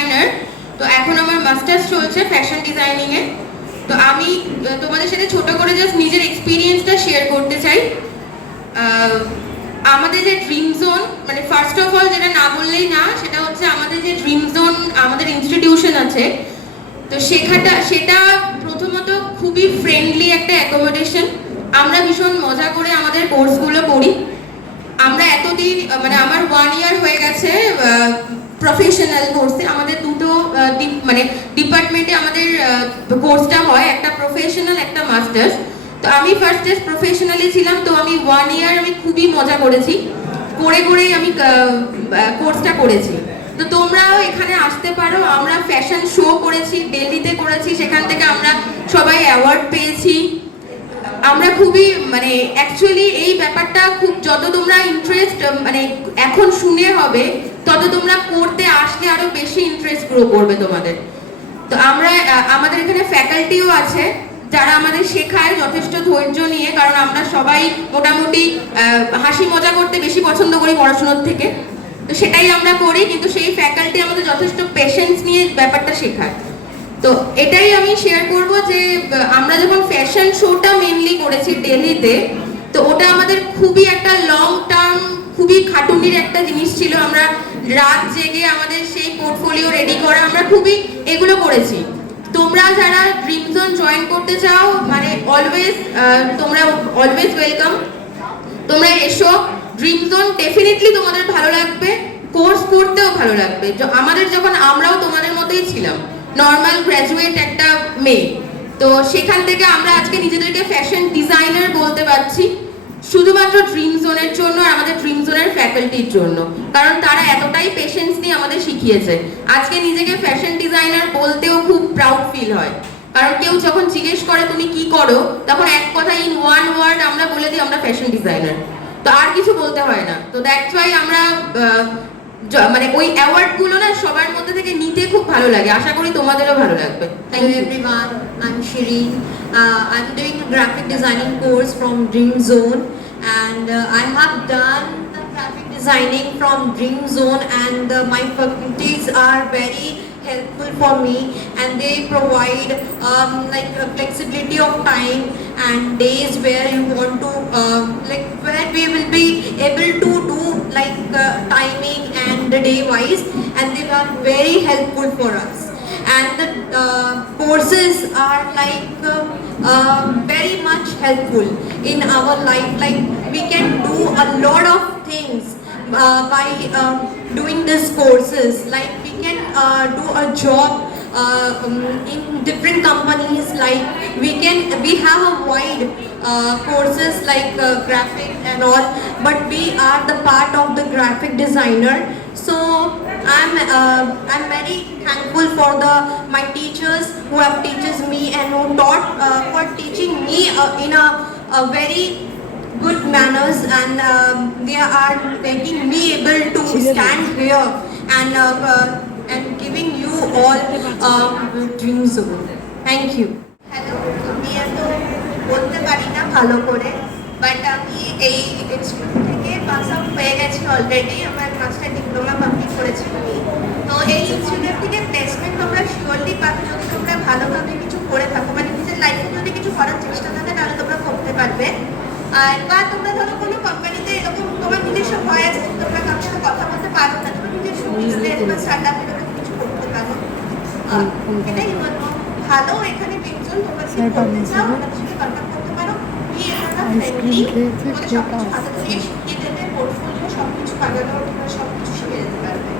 Designer. তো এখন আমার মাস্টার্স চলছে ফ্যাশন ডিজাইনিংয়ে। তো আমি তোমাদের সাথে ছোট করে জাস্ট নিজের এক্সপিরিয়েন্সটা শেয়ার করতে চাই। আমাদের যে ড্রিম জোন, মানে ফার্স্ট অফ অল যেটা না বললেই না, সেটা হচ্ছে আমাদের যে ড্রিম জোন আমাদের ইনস্টিটিউশন আছে, তো সেটা প্রথমত খুবই ফ্রেন্ডলি একটা অ্যাকোমোডেশন। আমরা ভীষণ মজা করে আমাদের কোর্সগুলো করি। আমরা এতদিন মানে আমার 1 ইয়ার হয়ে গেছে প্রফেশনাল কোর্সে। আমাদের দুটো মানে ডিপার্টমেন্টে আমাদের কোর্সটা হয়, একটা প্রফেশনাল একটা মাস্টার্স। তো আমি ফার্স্ট জাস্ট প্রফেশনালি ছিলাম, তো আমি 1 ইয়ার আমি খুবই মজা করেছি, করেই আমি কোর্সটা করেছি। তো তোমরাও এখানে আসতে পারো। আমরা ফ্যাশন শো করেছি, দিল্লিতে করেছি, সেখান থেকে আমরা সবাই অ্যাওয়ার্ড পেয়েছি। আমরা খুবই মানে অ্যাকচুয়ালি এই ব্যাপারটা খুব, যত তোমরা ইন্টারেস্ট মানে এখন শুনে হবে, তত তোমরা করতে আসলে আরো বেশি ইন্টারেস্ট গ্রো করবে তোমাদের। তো আমাদের এখানে ফ্যাকাল্টিও আছে যারা আমাদের শেখায় যথেষ্ট ধৈর্য নিয়ে, কারণ আমরা সবাই মোটামুটি হাসি মজা করতে বেশি পছন্দ করি পড়াশোনার থেকে। তো সেটাই আমরা করি, কিন্তু সেই ফ্যাকাল্টি আমাদের যথেষ্ট পেশেন্স নিয়ে ব্যাপারটা শেখায়। তো এটাই আমি শেয়ার করব যে আমরা যখন ফ্যাশন শোটা মেনলি করেছি দিল্লিতে, তো ওটা আমাদের খুবই একটা লং টার্ম, খুবই খাটুনির একটা জিনিস ছিল। আমরা রাত জেগে আমাদের সেই পোর্টফোলিও রেডি করা, আমরা খুবই এগুলো করেছি। তোমরা যারা ড্রিম জোন জয়েন করতে চাও, মানে তোমরা অলওয়েজ ওয়েলকাম। তোমরা এসো, ড্রিম জোন ডেফিনেটলি তোমাদের ভালো লাগবে, কোর্স করতেও ভালো লাগবে। আমরাও তোমাদের মতোই ছিলাম, নর্মাল গ্র্যাজুয়েট একটা মেয়ে। তো সেখান থেকে আমরা আজকে নিজেদেরকে ফ্যাশন ডিজাইনার বলতে পারছি, শুধুমাত্র ড্রিম জোনের জন্য আর আমাদের ড্রিম জোনের ফ্যাকাল্টির জন্য, কারণ তারা এতটাই পেশেন্স নিয়ে আমাদের শিখিয়েছে। আজকে নিজেকে ফ্যাশন ডিজাইনার বলতেও খুব প্রাউড ফিল হয়, কারণ কেউ যখন জিজ্ঞেস করে তুমি কি করো, তখন এক কথা ইন ওয়ান ওয়ার্ড আমরা বলে দিই আমরা ফ্যাশন ডিজাইনার। তো আর কিছু বলতে হয় না। তো দ্যাটস ওয়াই আমরা মানে ওই অ্যাওয়ার্ড গুলো না সবার মধ্যে থেকে নিতে খুব ভালো লাগে। আশা করি তোমাদেরও ভালো লাগবে। Hello everyone, I'm Shireen. I'm doing a graphic designing course from Dream Zone, and I have done the graphic designing from Dream Zone, and my faculties are very helpful for me, and they provide like a flexibility of time and days where you want to like where we will be able to do like timing and the day wise, and they are very helpful for us. And the courses are like very much helpful in our life. Like we can do a lot of things by doing these courses. Like we can do a job in different companies. Like we have a wide courses like graphic and all, but we are the part of the graphic designer. So I'm very thankful for my teachers who have teaches me and who taught for teaching me in a very good manners, and they are making me able to stand here and giving you all Dream Zone. Thank you. Hello, আমি এত বলতে পারি না ভালো করে, but আমি এই institute থেকে পাস আউট হয়ে গেছি অলরেডি। আমার মাস্টার ডিপ্লোমা কমপ্লিট করেছি আমি। তো এই ইনস্টিটিউট থেকে প্লেসমেন্ট তোমরা শিওরলি পাবে যদি তোমরা ভালোভাবে কিছু করে থাকো, মানে নিজের লাইফে যদি কিছু করার চেষ্টা থাকে তাহলে তোমরা করতে পারবে। আর বা তোমরা ধরো কোনো কোম্পানিতে এরকম তোমার নিজস্ব ভয় আছে, তোমরা কারোর সাথে কথা বলতে পারো না, তোমার নিজস্ব বিজনেস বা স্টার্ট আপ এরকম কিছু করতে পারো। এটাই বলবো, ভালো এখানে তিনজন তোমরা কি করতে চাও ওটার সাথে কন্ট্যাক্ট করতে পারো। কি এখানে ফ্রেন্ডলি, তোমাদের সব কিছু হাতে ধরিয়ে শিখিয়ে দেবে, পোর্টফোলিও সব কিছু বানানো, তোমরা সব কিছু শিখে যেতে পারবে।